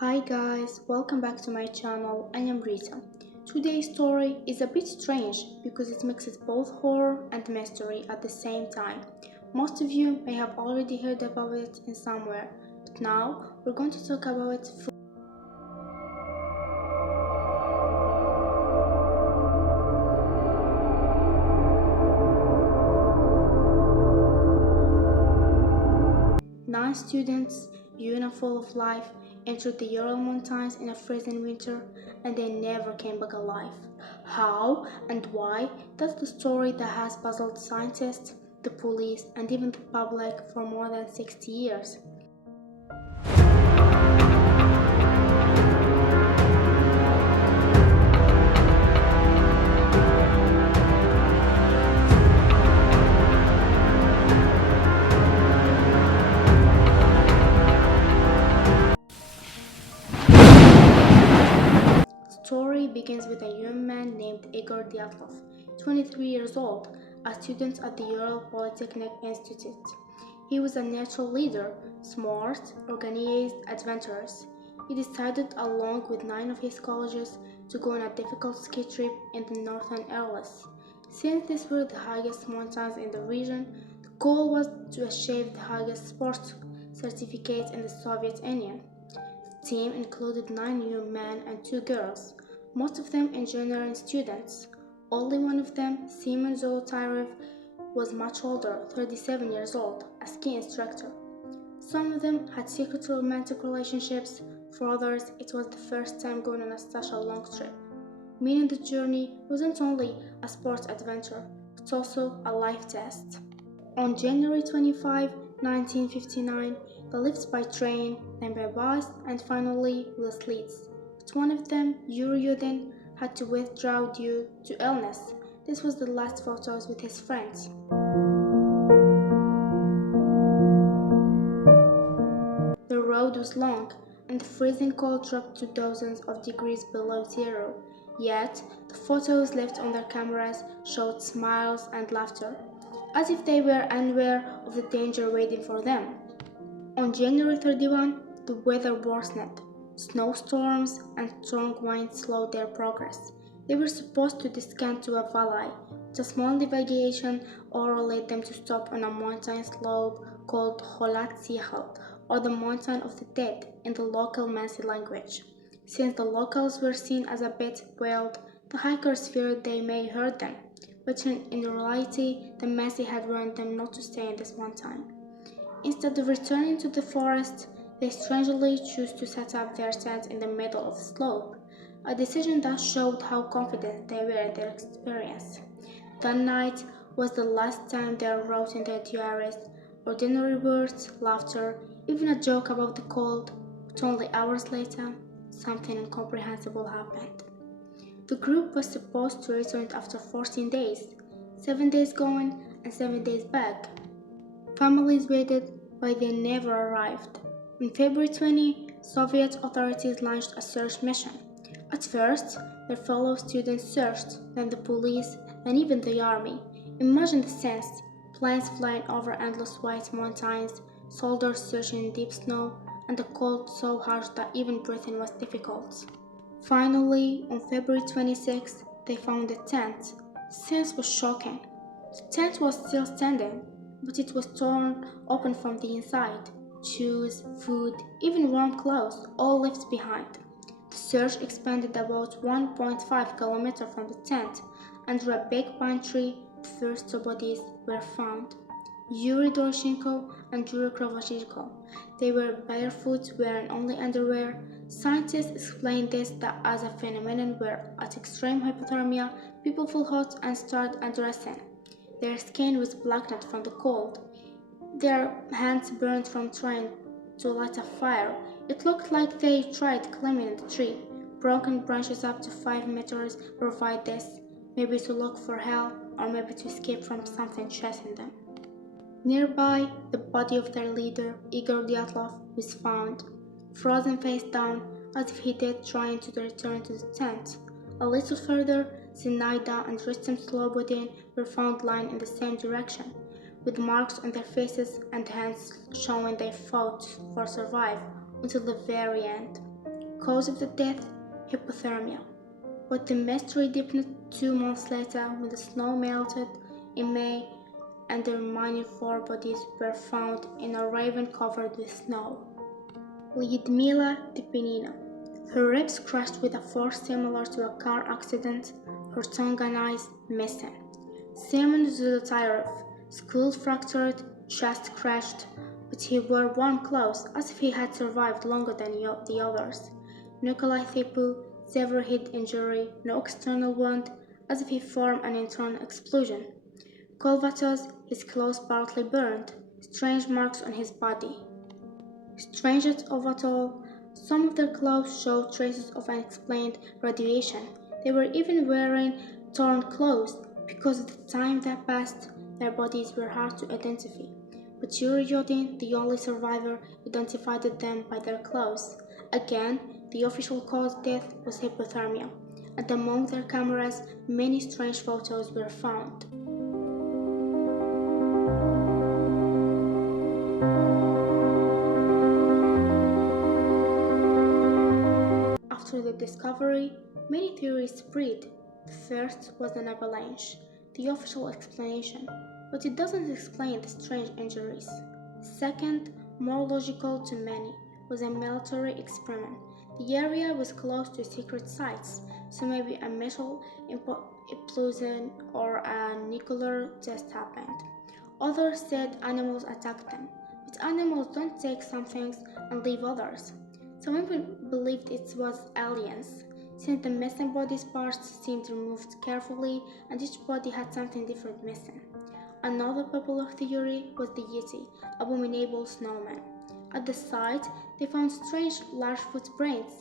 Hi guys, welcome back to my channel. I am Rita. Today's story is a bit strange because it mixes both horror and mystery at the same time. Most of you may have already heard about it in somewhere, but now we're going to talk about it. 9 students, yearning full of life, entered the Ural Mountains in a freezing winter and they never came back alive. How and why? That's the story that has puzzled scientists, the police, and even the public for more than 60 years. The story begins with a young man named Igor Dyatlov, 23 years old, a student at the Ural Polytechnic Institute. He was a natural leader, smart, organized, adventurous. He decided, along with 9 of his colleagues, to go on a difficult ski trip in the northern Urals. Since these were the highest mountains in the region, the goal was to achieve the highest sports certificate in the Soviet Union. The team included 9 young men and 2 girls, most of them engineering students. Only one of them, Simon Zolotarev, was much older, 37 years old, a ski instructor. Some of them had secret romantic relationships, for others it was the first time going on such a long trip, meaning the journey wasn't only a sports adventure, but also a life test. On January 25, 1959, they left by train, then by bus, and finally with sleeds. But one of them, Yuri Yudin, had to withdraw due to illness. This was the last photos with his friends. The road was long, and the freezing cold dropped to dozens of degrees below zero. Yet, the photos left on their cameras showed smiles and laughter, as if they were unaware of the danger waiting for them. On January 31, the weather worsened. Snowstorms and strong winds slowed their progress. They were supposed to descend to a valley, but a small deviation led them to stop on a mountain slope called Holat Sichel, or the Mountain of the Dead in the local Mansi language. Since the locals were seen as a bit wild, the hikers feared they may hurt them, but in reality, the Mansi had warned them not to stay in this mountain. Instead of returning to the forest, they strangely chose to set up their tent in the middle of the slope, a decision that showed how confident they were in their experience. That night was the last time they wrote in their diaries ordinary words, laughter, even a joke about the cold, but only hours later, something incomprehensible happened. The group was supposed to return after 14 days, 7 days going and 7 days back. Families waited, but they never arrived. On February 20, Soviet authorities launched a search mission. At first, their fellow students searched, then the police, and even the army. Imagine the sense: planes flying over endless white mountains, soldiers searching in deep snow, and the cold so harsh that even breathing was difficult. Finally, on February 26, they found the tent. The sense was shocking. The tent was still standing, but it was torn open from the inside. Shoes, food, even warm clothes, all left behind. The search expanded about 1.5 kilometers from the tent. Under a big pine tree, the first 2 bodies were found: Yuri Doroshenko and Yuri Kravchenko. They were barefoot, wearing only underwear. Scientists explained this that as a phenomenon where, at extreme hypothermia, people feel hot and start undressing. Their skin was blackened from the cold. Their hands burned from trying to light a fire. It looked like they tried climbing the tree. Broken branches up to 5 meters provide this, maybe to look for help or maybe to escape from something chasing them. Nearby, the body of their leader, Igor Dyatlov, was found, frozen face down, as if he did trying to return to the tent. A little further, Zinaida and Rustem Slobodin were found lying in the same direction, with marks on their faces and hands showing they fought for survival until the very end. Cause of the death, hypothermia. But the mystery deepened 2 months later when the snow melted in May and the remaining 4 bodies were found in a ravine covered with snow. Lyudmila Depenina. Her ribs crushed with a force similar to a car accident, her tongue and eyes missing. Simon Zolotarev, skull fractured, chest crushed, but he wore warm clothes as if he had survived longer than the others. Nikolai Thipu, severe head injury, no external wound, as if he formed an internal explosion. Kolvatos, his clothes partly burned, strange marks on his body. Strangest of all, some of their clothes showed traces of unexplained radiation. They were even wearing torn clothes. Because of the time that passed, their bodies were hard to identify. But Yuri Yodin, the only survivor, identified them by their clothes. Again, the official cause of death was hypothermia, and among their cameras, many strange photos were found. After the discovery, many theories spread. The first was an avalanche, the official explanation, but it doesn't explain the strange injuries. Second, more logical to many, was a military experiment. The area was close to secret sites, so maybe a metal implosion or a nuclear test happened. Others said animals attacked them, but animals don't take some things and leave others. Some even believed it was aliens, since the missing body's parts seemed removed carefully and each body had something different missing. Another popular theory was the Yeti, abominable snowman. At the site, they found strange large footprints,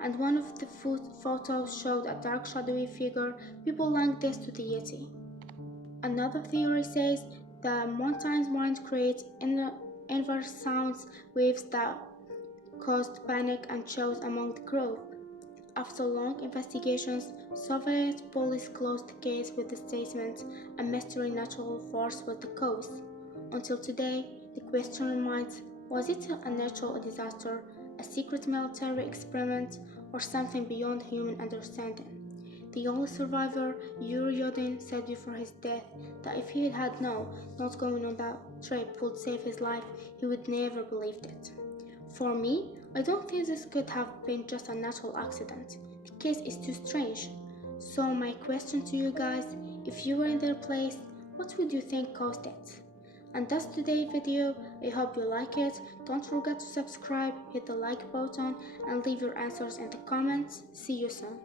and one of the photos showed a dark shadowy figure. People linked this to the Yeti. Another theory says the mountain's wind creates inverse sounds waves that caused panic and chaos among the group. After long investigations, Soviet police closed the case with the statement a mystery natural force was the cause. Until today, the question remains, was it a natural disaster, a secret military experiment, or something beyond human understanding? The only survivor, Yuri Yodin, said before his death that if he had known not going on that trip would save his life, he would never believed it. For me, I don't think this could have been just a natural accident. The case is too strange. So my question to you guys, if you were in their place, what would you think caused it? And that's today's video. I hope you like it. Don't forget to subscribe, hit the like button, and leave your answers in the comments. See you soon.